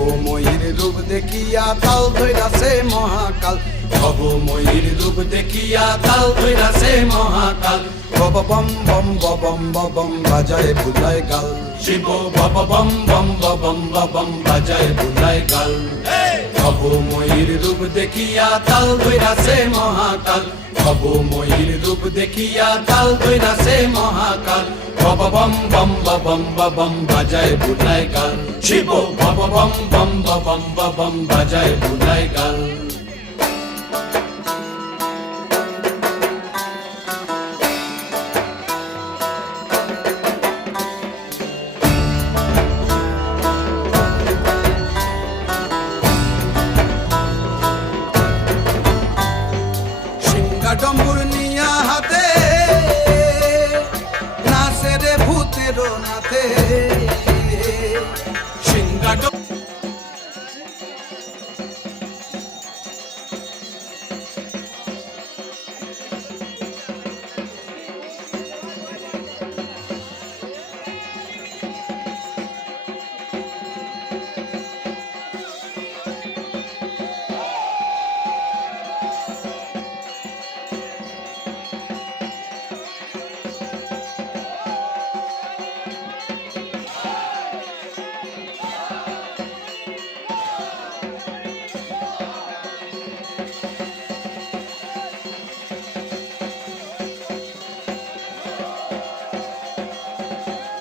ভবময়ীর রূপ দেখিয়া তাল ধইরাছে মহাকাল, ভবময়ীর রূপ দেখিয়া তাল ধইরাছে মহাকাল। বব বম বম বম বম বাজায় বুলায় গাল, শিব বব বম বম বম বম বাজায় বুলায় গাল। ভবময়ীর রূপ দেখিয়া তাল ধইরাছে মহাকাল, ভবময়ীর রূপ দেখিয়া তাল ধইরাছে মহাকাল। বব বম বম বম বাজায় বুলায় গাল, শিব বব বম বম বম বাজায় বুলায় গাল।